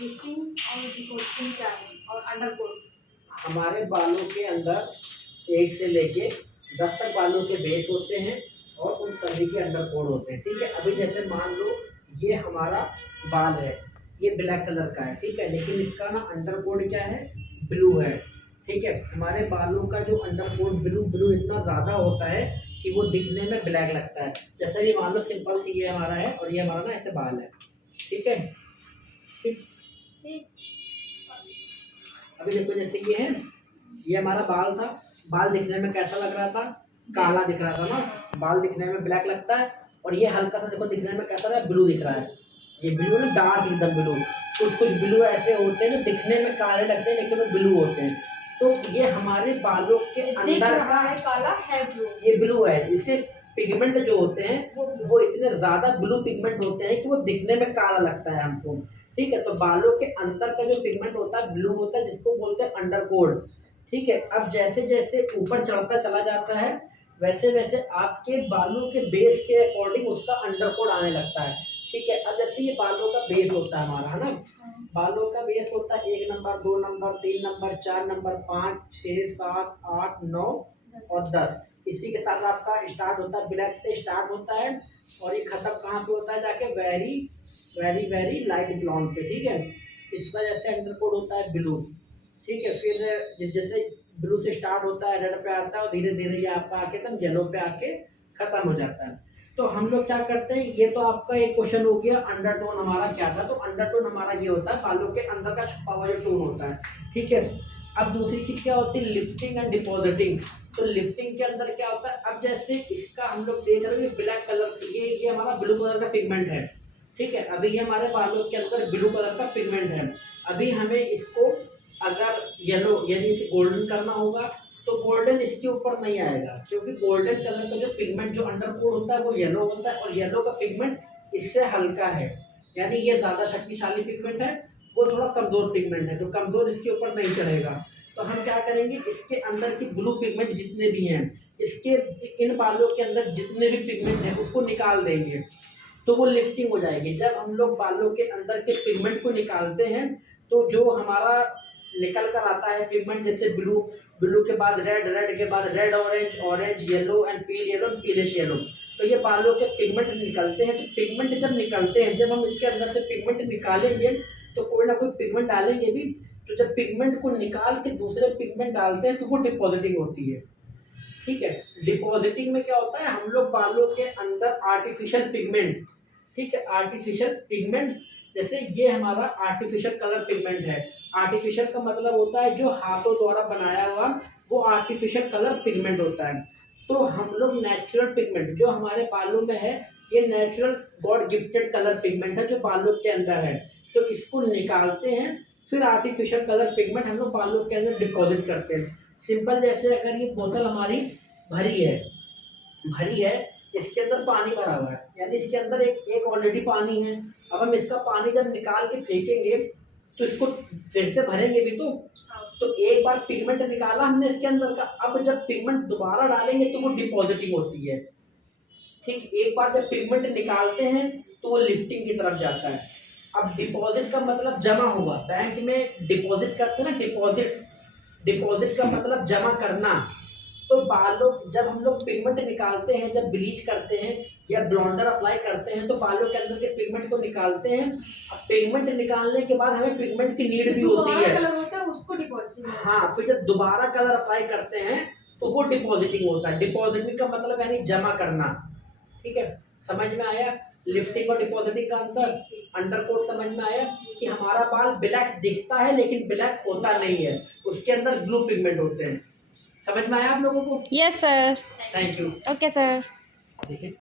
Lifting और depositing क्या है और अंडरकोट? हमारे बालों के अंदर 1 से लेके 10 तक बालों के बेस होते हैं और उन सभी के अंडरकोट होते हैं। ठीक है, अभी जैसे मान लो ये हमारा बाल है, ये ब्लैक कलर का है, ठीक है, लेकिन इसका ना अंडरकोट क्या है, ब्लू है। ठीक है, हमारे बालों का जो अंडरकोट ब्लू ब्लू इतना ज़्यादा होता है कि वो दिखने में ब्लैक लगता है। जैसे ये मान लो सिंपल सी ये हमारा है और ये हमारा ना ऐसे बाल है। ठीक है, ठीक। अभी देखो जैसे ये है, ये हमारा बाल था, बाल दिखने में कैसा लग रहा था, काला दिख रहा था ना, बाल दिखने में ब्लैक लगता है। और ये हल्का सा देखो दिखने में कैसा रहा है, ब्लू दिख रहा है। ये ब्लू ना डार्क एकदम ब्लू। कुछ कुछ ब्लू ऐसे होते हैं ना दिखने में काले लगते हैं लेकिन वो ब्लू होते हैं। तो ये हमारे बालों के अंदर का है काला है ब्लू, ये ब्लू है। इसके पिगमेंट जो होते हैं वो इतने ज़्यादा ब्लू पिगमेंट होते हैं कि वो दिखने में काला लगता है हमको। ठीक है, तो बालों के अंदर का जो पिगमेंट होता है ब्लू होता है, जिसको बोलते हैं अंडरकोट। ठीक है, अब जैसे जैसे ऊपर चढ़ता चला जाता है वैसे वैसे आपके बालों के बेस के अकॉर्डिंग उसका अंडरकोट आने लगता है। ठीक है, अब जैसे ये बालों का बेस होता है हमारा, है ना, बालों का बेस होता है 1 नंबर 2 नंबर 3 नंबर 4 नंबर 5 6 7 8 9 और 10। इसी के साथ आपका स्टार्ट होता है, ब्लैक से स्टार्ट होता है और ये खत्म कहाँ पे होता है जाके, very very very light blonde पे। ठीक है, इसका जैसे अंडरकोट होता है ब्लू। ठीक है, फिर जैसे ब्लू से स्टार्ट होता है, रेड पे आता है और धीरे धीरे ये आपका आके एकदम येलो पे आके खत्म हो जाता है। तो हम लोग क्या करते हैं, ये तो आपका एक क्वेश्चन हो गया अंडरटोन हमारा क्या था। तो अंडरटोन हमारा ये होता है बालों के अंदर का छुपा हुआ जो टोन होता है। ठीक है, अब दूसरी चीज़ क्या होती है, लिफ्टिंग एंड डिपॉजिटिंग। तो लिफ्टिंग के अंदर क्या होता है, अब जैसे इसका हम लोग देख रहे हैं ब्लैक कलर, ये हमारा ब्लू कलर का पिगमेंट है। ठीक है, अभी ये हमारे बालों के अंदर ब्लू कलर का पिगमेंट है। अभी हमें इसको अगर येलो यानी इसे गोल्डन करना होगा तो गोल्डन इसके ऊपर नहीं आएगा, क्योंकि गोल्डन कलर का जो पिगमेंट जो अंडरकोट होता है वो येलो होता है और येलो का पिगमेंट इससे हल्का है, यानी ये ज़्यादा शक्तिशाली पिगमेंट है, वो थोड़ा कमज़ोर पिगमेंट है, तो कमज़ोर इसके ऊपर नहीं चढ़ेगा। तो हम क्या करेंगे, इसके अंदर की ब्लू पिगमेंट जितने भी हैं, इसके इन बालों के अंदर जितने भी पिगमेंट हैं उसको निकाल देंगे, तो वो लिफ्टिंग हो जाएगी। जब हम लोग बालों के अंदर के पिगमेंट को निकालते हैं तो जो हमारा निकल कर आता है पिगमेंट, जैसे ब्लू, ब्लू के बाद रेड, रेड के बाद red orange, orange yellow and pale yellow, palish yellow, तो ये बालों के पिगमेंट निकलते हैं। तो पिगमेंट जब निकलते हैं, जब हम इसके अंदर से पिगमेंट निकालेंगे तो कोई ना कोई पिगमेंट डालेंगे भी, तो जब पिगमेंट को निकाल के दूसरे पिगमेंट डालते हैं तो वो डिपॉजिटिंग होती है। ठीक है, डिपॉजिटिंग में क्या होता है, हम लोग बालों के अंदर आर्टिफिशियल पिगमेंट, ठीक है, आर्टिफिशियल पिगमेंट, जैसे ये हमारा आर्टिफिशियल कलर पिगमेंट है। आर्टिफिशियल का मतलब होता है जो हाथों द्वारा बनाया हुआ, वो आर्टिफिशियल कलर पिगमेंट होता है। तो हम लोग नेचुरल पिगमेंट जो हमारे बालों में है, ये natural God gifted colour pigment है जो बालों के अंदर है, तो इसको निकालते हैं, फिर आर्टिफिशियल कलर पिगमेंट हम लोग बालों के अंदर डिपॉजिट करते हैं। सिंपल, जैसे अगर ये बोतल हमारी भरी है, इसके अंदर पानी भरा हुआ है, यानी इसके अंदर एक ऑलरेडी पानी है। अब हम इसका पानी जब निकाल के फेंकेंगे तो इसको फिर से भरेंगे भी तो एक बार पिगमेंट निकाला हमने इसके अंदर का, अब जब पिगमेंट दोबारा डालेंगे तो वो डिपॉजिटिंग होती है। ठीक, एक बार जब पिगमेंट निकालते हैं तो वो लिफ्टिंग की तरफ जाता है। अब डिपॉजिट का मतलब जमा हुआ, बैंक में डिपॉजिट करते हैं ना, डिपॉजिट का मतलब जमा करना। तो बालों जब हम लोग पिगमेंट निकालते हैं, जब ब्लीच करते हैं या ब्लॉन्डर अप्लाई करते हैं तो बालों के अंदर के पिगमेंट को निकालते हैं। अब पिगमेंट निकालने के बाद हमें पिगमेंट की नीड भी होती है, कलर होता है उसको डिपॉजिटिंग। हाँ, फिर जब दोबारा कलर अप्लाई करते हैं तो वो डिपॉजिटिंग होता है। डिपॉजिटिंग का मतलब यानी जमा करना। ठीक है, समझ में आया लिफ्टिंग और डिपॉजिटिंग का अंतर। अंडरकोट समझ में आया कि हमारा बाल ब्लैक दिखता है लेकिन ब्लैक होता नहीं है, उसके अंदर ब्लू पिगमेंट होते हैं। समझ में आया आप लोगों को? Yes sir. Thank you. Okay sir. देखिए